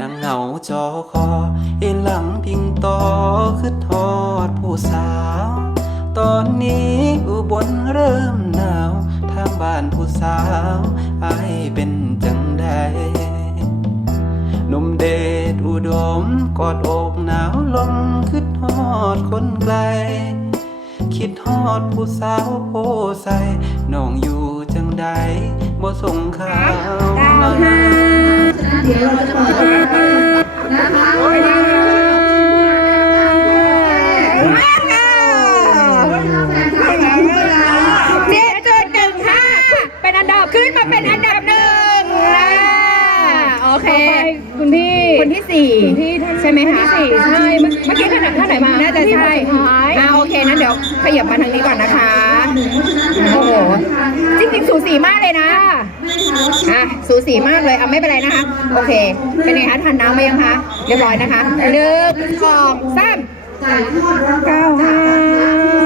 นั่งเหงาจอคอเอ็นหลังพิงต่อคือทอดผู้สาว ตอนนี้อุบลเริ่มหนาว ทางบ้านผู้สาวอายเป็นจังใดนมเดชอุดมกอดอกหนาวลมคิดฮอดคนไกล คิดฮอดผู้สาวโพใสน้องอยู่จังใดบ่ส่งข่าวมา เดี๋ยวเราจะเปิดนะคะเจ็ดจุดหนึ่งห้าเป็นอันดับขึ้นมาเป็นอันดับหนึ่งอ่าโอเค คุณพี่ คนที่สี่คุณพี่ท่านใช่ไหมคะคนที่สี่ใช่เมื่อเมื่อกี้ท่านไหนท่านไหนมาน่าจะใช่อ่าโอเคนั้นเดี๋ยวขยับมาทางนี้ก่อนนะคะ โอ้โหจริงๆสูสีมากเลยนะอะสูสีมากเลยอะไม่เป็นไรนะคะ โอเค เป็นไงคะทานน้ำไหมยังคะเรียบร้อยนะคะหนึ่งสองสามเก้าห้า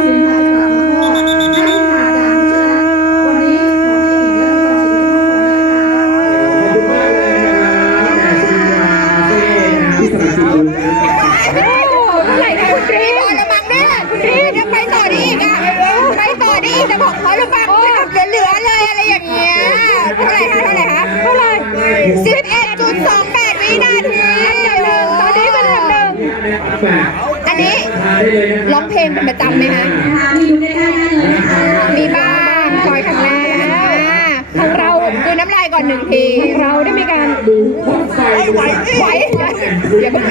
ไปต่อได้อีกแต่บอกพอละมั้งเหลือๆเลยอะไรอย่างเงี้ยเท่าไหร่คะเท่าไหร่คะเท่าไหร่สิบเอ็ดจุดสองแปดวินาทีหนึ่งตอนนี้เป็นอันดับหนึ่งอันนี้ร้องเพลงเป็นประจำไหมคะมีบ้างคอยทำงานของเราดูน้ำลายก่อนหนึ่งที เราได้มีการไหวอย่าเพิ่งยอมอย่าเพิ่ง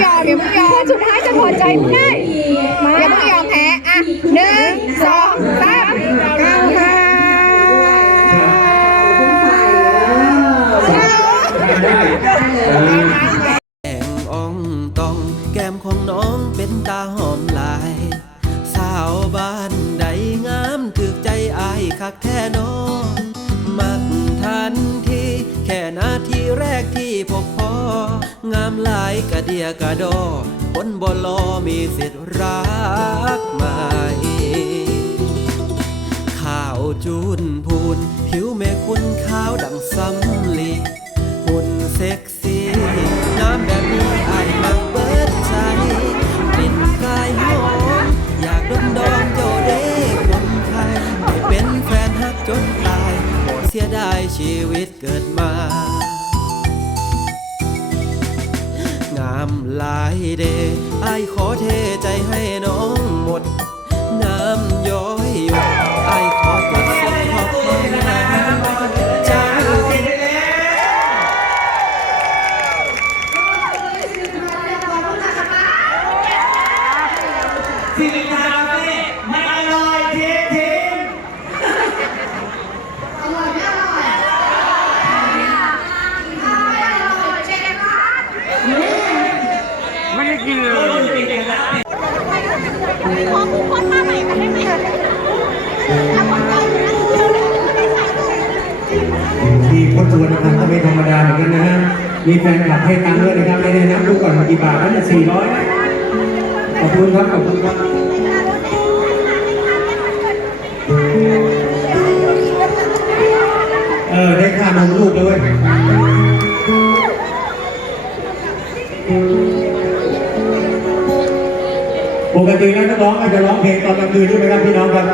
งามหลายกะเดียกะดอคนบ่รอมีสิทธิ์รักใหม่ข้าวจูนพูน ผิวแม่คุณขาวดังสำลีหุ่นเซ็กซี่น้ำแบบนี้อายมักเปิดใจกลิ่นกายหอมอยากดมดอมเจ้าเด้คนไทยไม่เป็นแฟนฮักจนตายโหเสียดายชีวิตามหลายเดไอายขอเทใจให้น้องหมด น้ำย ที่พดสวนนะครับก็ไม่ธรรมดาเหมือนกันนะฮะ มีแฟนคลับให้ตังค์ด้วยนะครับไม่ได้นับดูก่อนกี่บาทนั่นสี่ร้อยขอบคุณครับ ขอบคุณครับเออ ได้ค่านมลูกแล้วยปกติแล้วนักร้องอาจจะร้องเพลงตอนกลางคืนใช่ไหมครับพี่น้องครับ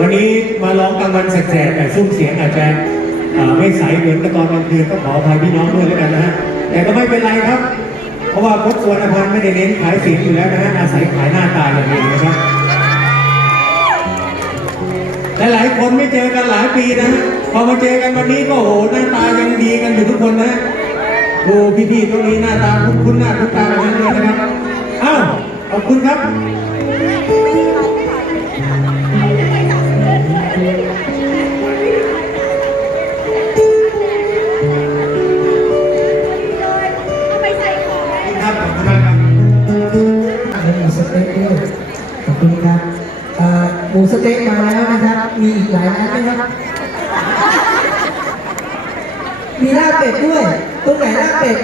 วันนี้มาร้องกลางวันแสกๆแต่ซุ้มเสียงอาจจะ ไม่ใสเหมือนกับตอนกลางคืนก็ขออภัยพี่น้องด้วยแล้วกันนะฮะแต่ก็ไม่เป็นไรครับ เพราะว่าพจน์สวนพันธ์ไม่ได้เน้นขายสียงอยู่แล้วนะฮะอาศัยขายหน้าตาอย่างเดียวนะครับและหลายคนไม่เจอกันหลายปีนะฮะพอมาเจอกันวันนี้ก็โหหน้าตายังดีกันอยู่ทุกคนนะดูพี่ๆตรงนี้หน้าตาคุ้นๆหน้าคุ้นตากันทั้งนั้นเลยนะครับเอ้าขอบคุณครับ หมูสเต็กมาแล้วนะครับ มีอีกหลายร้านไหมครับ มีลาบเป็ดด้วยตรงไหนลาบเป็ด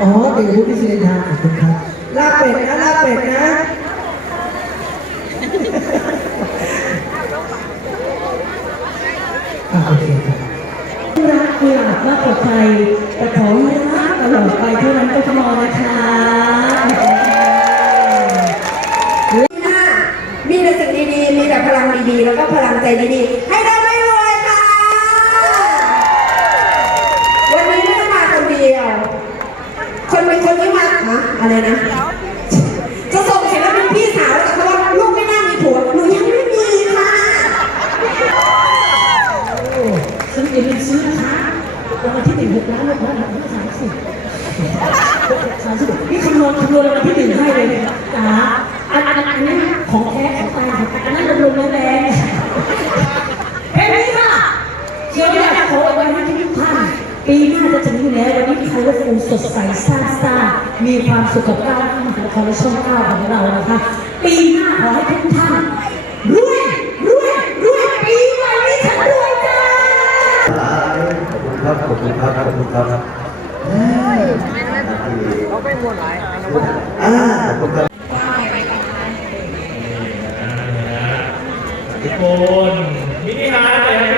อ๋อเดี๋ยวพูดที่เชียงทางขอบคุณครับลาบเป็ดนะลาบเป็ดนะ อ่าโอเคครับรักกุหลาบมากกว่าใครแต่ของรักตลเมีแต่พลังดีๆ แล้วก็พลังใจดีๆ ให้ได้ไม่รวยค่ะ วันนี้ไม่ได้มาคนเดียว คนเป็นคนไม่มาอะอะไรนะ จะส่งเห็นแล้วเป็นพี่สาวแต่เขาว่าลูกไม่น่ามีผัวหนูยังไม่มีค่ะฉันจะไปซื้อช้าะวันที่หนึ่งหกล้านหกล้านหกล้านสามสิบสามสิบนี่คำนวณคำนวณวันที่หนึ่งให้เลยจ้า อันอันอันนี้ของแท้ของตายของอันนั้นลงๆแรงเพลงนี้ค่ะเชียวอยากจะขอไว้ให้ทุกท่านปีหน้าจะถึงอยู่แล้ววันนี้เขาและฟูสดใสซ่าซ่ามีความสุขกับก้าวหน้าของละครแลช่องเก้าของเรานะคะ ปีหน้าขอให้ทุกท่านรวยรวยรวยปีใหม่นี้ฉันรวยจ้าขอบคุณครับขอบคุณครับขอบคุณครับเขาเป็นคนไหนอ่าขอบคุณครับ ทุกคนมินิฮาร์ดเลยมินิฮาร์